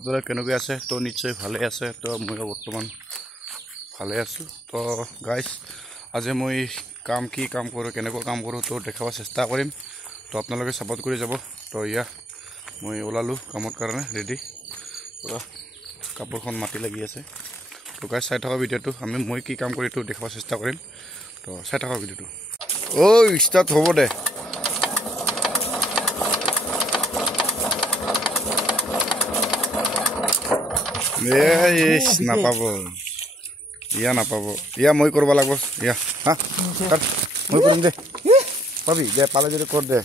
আপোনালোকে কেনেকৈ আছে তো নিশ্চয় ভালে আছে তো মই বৰ্তমান ভালে আছো তো গাইস আজি মই কি কাম কৰোঁ কেনেকৈ কাম কৰোঁ তো দেখাব চেষ্টা কৰিম তো আপোনালোকে সাপোৰ্ট কৰি যাব তো ইয়া মই ওলালো কামৰ কাৰণে ৰেডি তো কাপোৰখন মাটি লাগি আছে তো গাইস চাই থাকা ভিডিঅ'টো মই কি কাম কৰি তো দেখাব চেষ্টা কৰিম তো চাই থাকা ভিডিঅ'টো ঐ ষ্টাৰ্ট হ'ব দে Yes, napabo. Iya napabo. Iya moi korba lagbo. Iya. Ha? Kar. Moi korum de. Pabi, de pala jore kor de.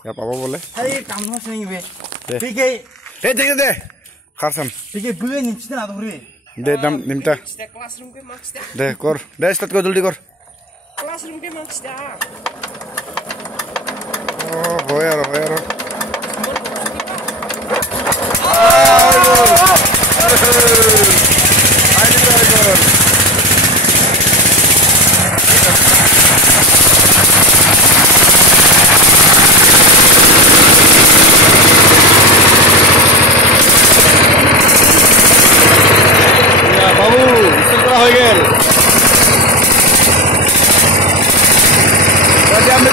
Ya pabo bole. Hey, kam no swing be. Pike. Hey, de de. Kharsan. Pike bule nimchte na dhori. De dam nimta. Classroom ke marks da. De kor. De start kor jaldi kor. Classroom ke marks da. Oh, hoyaro.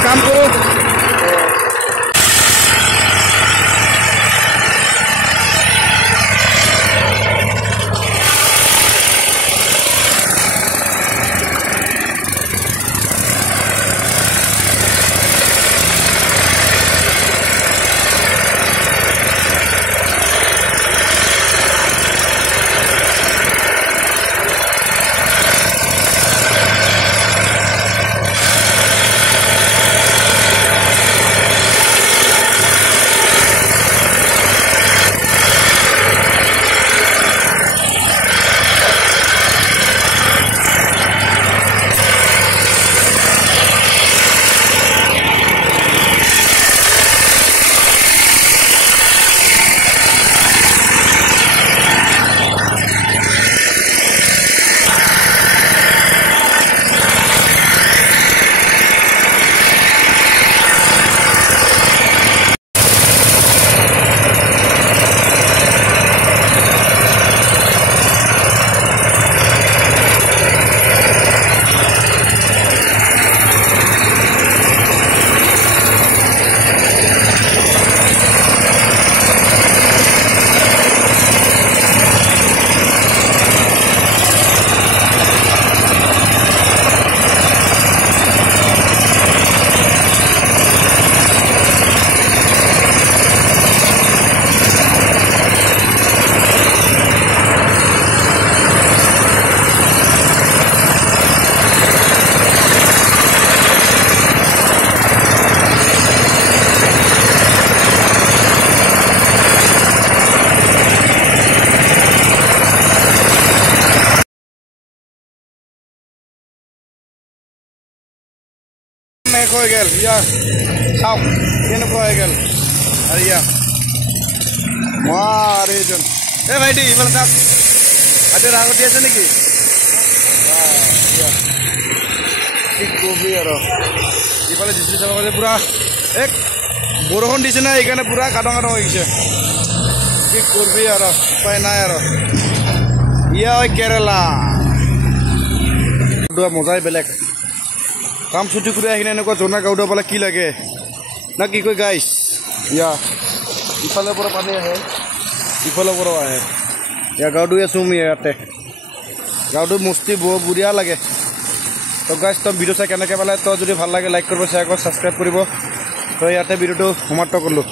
काम करो Koi gel ya sao ini koi gel ya wah region bhai di bal sak ade rago diyeche niki ya ঠিক কবি আর ইফালে GC চালা করে পুরা এক বরখন দিছে না এখানে পুরা কাটা হয়ে গেছে ঠিক করবি আর উপায় নাই আর ইয়া ওই কেরালা মজাই বেলেগ কাম ছুটি করে আহিনে এনেকুৱা জনা গাউডা পালে কি লাগে না কি কয় গাইস ইয়া ইফালে পৰা পানী আহে ইফালে পৰা আহে ইয়া গাউডু আছো আমি ইয়াতে গাউডু মস্তি বুঢ়িয়া লাগে তো গাইস তো ভিডিও চাই কেনেকৈ পালে তো যদি ভাল লাগে লাইক কৰিব শ্বেয়াৰ কৰিব ছাবস্ক্ৰাইব কৰিব তো ইয়াতে ভিডিওটো সমাপ্ত কৰিলোঁ